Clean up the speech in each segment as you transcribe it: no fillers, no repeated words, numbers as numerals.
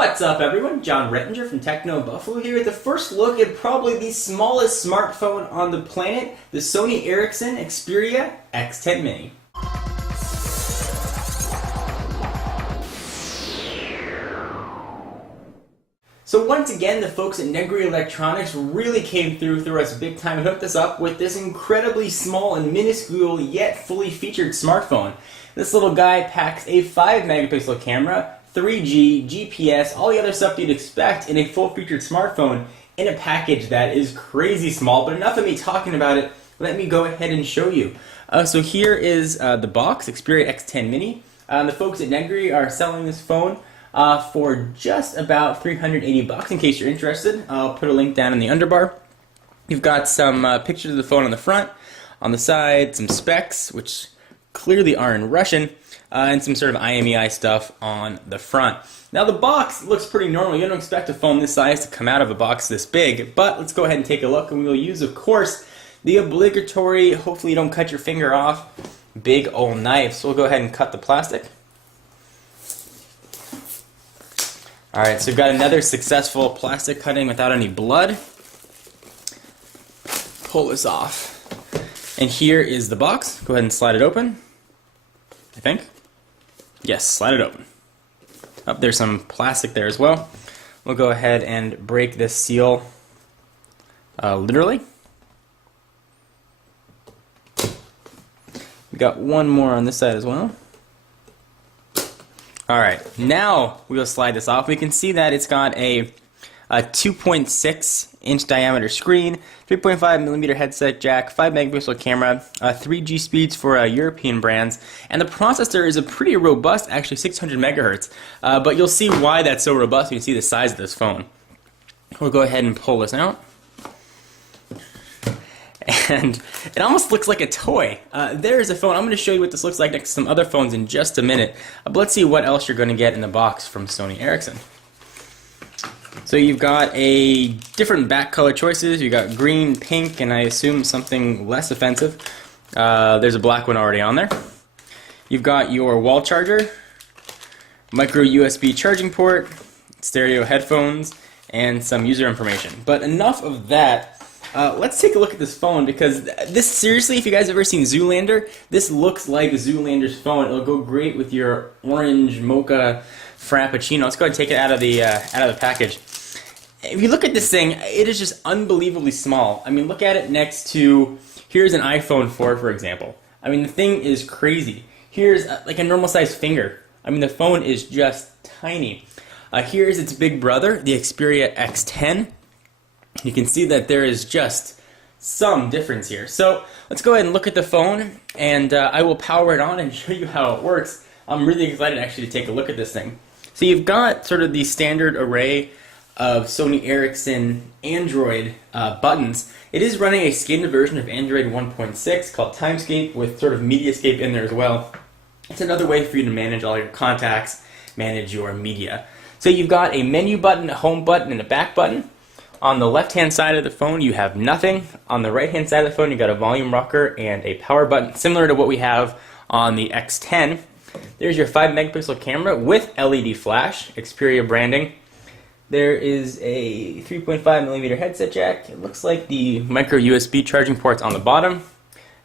What's up everyone, John Rettinger from Techno Buffalo here with the first look at probably the smallest smartphone on the planet, the Sony Ericsson Xperia X10 Mini. So once again, the folks at Negri Electronics really came through us big time and hooked us up with this incredibly small and minuscule yet fully featured smartphone. This little guy packs a 5 megapixel camera, 3G, GPS, all the other stuff you'd expect in a full-featured smartphone in a package that is crazy small. But enough of me talking about it, let me go ahead and show you. So here is the box, Xperia X10 Mini. The folks at Negri are selling this phone for just about $380 in case you're interested. I'll put a link down in the underbar. You've got some pictures of the phone on the front, on the side, some specs, which clearly are in Russian, and some sort of IMEI stuff on the front. Now the box looks pretty normal. You don't expect a phone this size to come out of a box this big, but let's go ahead and take a look, and we will use, of course, the obligatory, hopefully you don't cut your finger off, big old knife. So we'll go ahead and cut the plastic. Alright, so we've got another successful plastic cutting without any blood. Pull this off. And here is the box. Go ahead and slide it open. I think. Yes, slide it open. Oh, there's some plastic there as well. We'll go ahead and break this seal literally. We got one more on this side as well. Alright, now we'll slide this off. We can see that it's got a 2.6 inch diameter screen, 3.5 millimeter headset jack, 5 megapixel camera, 3G speeds for European brands, and the processor is a pretty robust, actually 600 megahertz. But you'll see why that's so robust when you see the size of this phone. We'll go ahead and pull this out. And it almost looks like a toy. There's a phone. I'm going to show you what this looks like next to some other phones in just a minute. But let's see what else you're going to get in the box from Sony Ericsson. So you've got a different back color choices. You've got green, pink, and I assume something less offensive. There's a black one already on there. You've got your wall charger, micro USB charging port, stereo headphones, and some user information. But enough of that. Let's take a look at this phone, because this, seriously, if you guys have ever seen Zoolander, this looks like Zoolander's phone. It'll go great with your orange mocha frappuccino. Let's go ahead and take it out of the package. If you look at this thing, it is just unbelievably small. I mean, look at it next to, here's an iPhone 4, for example. I mean, the thing is crazy. Here's like a normal sized finger. I mean, the phone is just tiny. Here's its big brother, the Xperia X10. You can see that there is just some difference here. So let's go ahead and look at the phone, and I will power it on and show you how it works. I'm really excited actually to take a look at this thing. So you've got sort of the standard array of Sony Ericsson Android buttons. It is running a skinned version of Android 1.6 called Timescape with sort of Mediascape in there as well. It's another way for you to manage all your contacts, manage your media. So you've got a menu button, a home button, and a back button. On the left-hand side of the phone, you have nothing. On the right-hand side of the phone, you've got a volume rocker and a power button, similar to what we have on the X10. There's your 5 megapixel camera with LED flash, Xperia branding. There is a 3.5 millimeter headset jack. It looks like the micro USB charging ports on the bottom.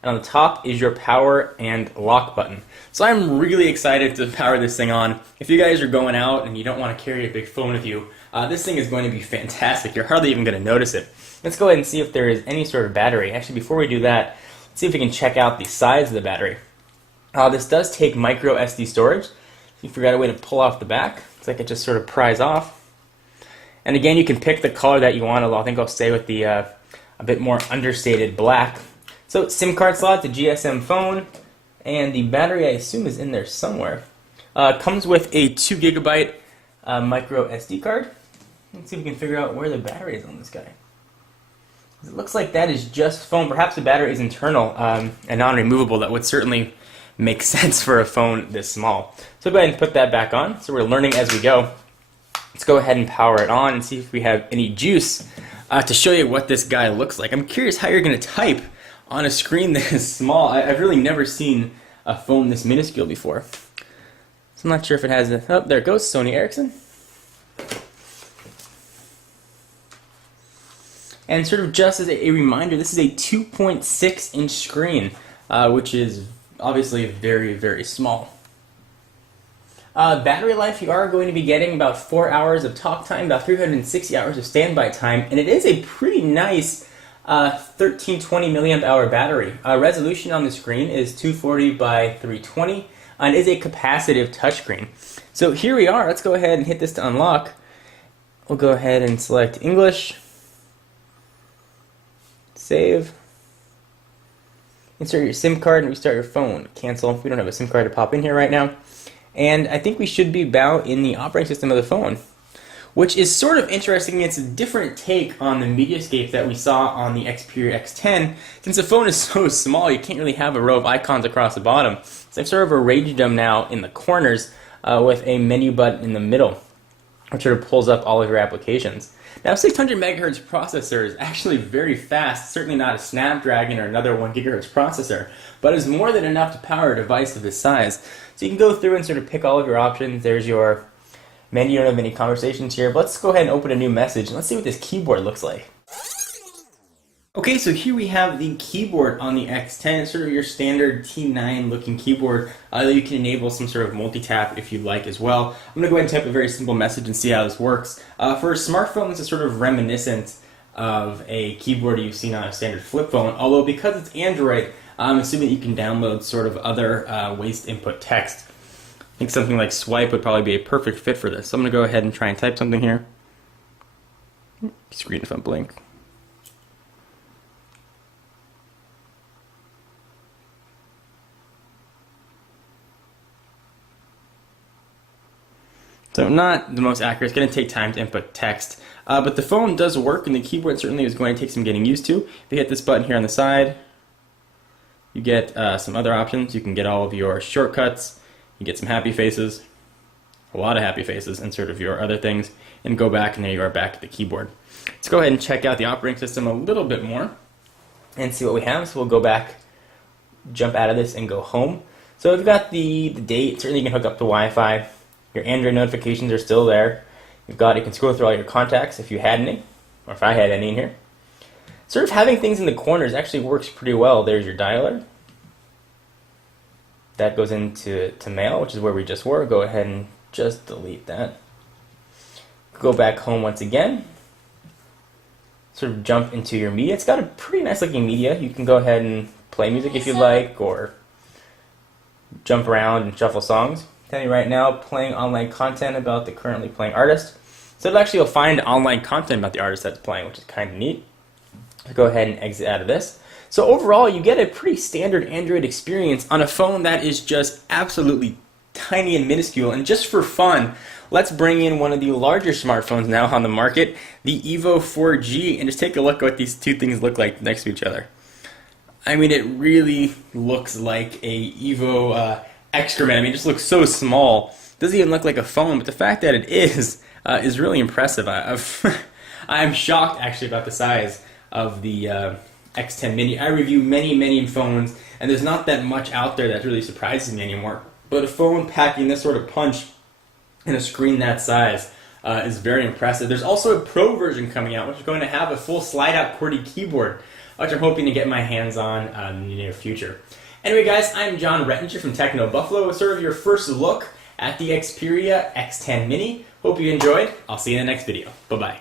And on the top is your power and lock button. So I'm really excited to power this thing on. If you guys are going out and you don't want to carry a big phone with you, this thing is going to be fantastic. You're hardly even going to notice it. Let's go ahead and see if there is any sort of battery. Actually, before we do that, let's see if we can check out the size of the battery. This does take micro SD storage. You forgot a way to pull off the back. Looks like it just sort of pries off. And again, you can pick the color that you want. I think I'll stay with the a bit more understated black. So SIM card slot, the GSM phone, and the battery I assume is in there somewhere. Comes with a 2 gigabyte micro SD card. Let's see if we can figure out where the battery is on this guy. It looks like that is just phone. Perhaps the battery is internal and non-removable. That would certainly make sense for a phone this small. So go ahead and put that back on. So we're learning as we go. Let's go ahead and power it on and see if we have any juice to show you what this guy looks like. I'm curious how you're going to type on a screen this small. I've really never seen a phone this minuscule before. So I'm not sure if it has a... Oh, there it goes, Sony Ericsson. And sort of just as a reminder, this is a 2.6-inch screen, which is obviously very, very small. Battery life, you are going to be getting about 4 hours of talk time, about 360 hours of standby time, and it is a pretty nice 1320 milliamp hour battery. Resolution on the screen is 240 by 320, and is a capacitive touchscreen. So here we are. Let's go ahead and hit this to unlock. We'll go ahead and select English, save, insert your SIM card and restart your phone. Cancel. We don't have a SIM card to pop in here right now. And I think we should be about in the operating system of the phone, which is sort of interesting. It's a different take on the mediascape that we saw on the Xperia X10. Since the phone is so small, you can't really have a row of icons across the bottom. So I've sort of arranged them now in the corners with a menu button in the middle, which sort of pulls up all of your applications. Now, 600 megahertz processor is actually very fast, certainly not a Snapdragon or another 1 gigahertz processor, but is more than enough to power a device of this size. So you can go through and sort of pick all of your options. There's your menu. You don't have any conversations here, but let's go ahead and open a new message and let's see what this keyboard looks like. Okay, so here we have the keyboard on the X10. It's sort of your standard T9 looking keyboard, though you can enable some sort of multi-tap if you'd like as well. I'm going to go ahead and type a very simple message and see how this works. For a smartphone, this is sort of reminiscent of a keyboard you've seen on a standard flip phone, although because it's Android, I'm assuming you can download sort of other waste input text. I think something like swipe would probably be a perfect fit for this. So I'm going to go ahead and try and type something here. Screen if I blink. So not the most accurate. It's going to take time to input text. But the phone does work, and the keyboard certainly is going to take some getting used to. If you hit this button here on the side, you get some other options. You can get all of your shortcuts. You get some happy faces, a lot of happy faces, and sort of your other things. And go back, and there you are back at the keyboard. Let's go ahead and check out the operating system a little bit more and see what we have. So we'll go back, jump out of this, and go home. So we've got the date. Certainly you can hook up to Wi-Fi. Your Android notifications are still there. You can scroll through all your contacts if you had any, or if I had any in here. Sort of having things in the corners actually works pretty well. There's your dialer. That goes into mail, which is where we just were. Go ahead and just delete that. Go back home once again. Sort of jump into your media. It's got a pretty nice looking media. You can go ahead and play music if you like, or jump around and shuffle songs. Telling you right now, playing online content about the currently playing artist. So it'll actually, you'll find online content about the artist that's playing, which is kind of neat. Go ahead and exit out of this. So overall, you get a pretty standard Android experience on a phone that is just absolutely tiny and minuscule. And just for fun, let's bring in one of the larger smartphones now on the market, the Evo 4G, and just take a look at what these two things look like next to each other. I mean, it really looks like a Evo excrement. I mean, it just looks so small. Doesn't even look like a phone, but the fact that it is really impressive. I'm shocked actually about the size of the X10 mini. I review many phones, and there's not that much out there that really surprises me anymore. But a phone packing this sort of punch in a screen that size is very impressive. There's also a Pro version coming out, which is going to have a full slide-out QWERTY keyboard, which I'm hoping to get my hands on in the near future. Anyway, guys, I'm John Rettinger from Techno Buffalo with sort of your first look at the Xperia X10 Mini. Hope you enjoyed. I'll see you in the next video. Bye-bye.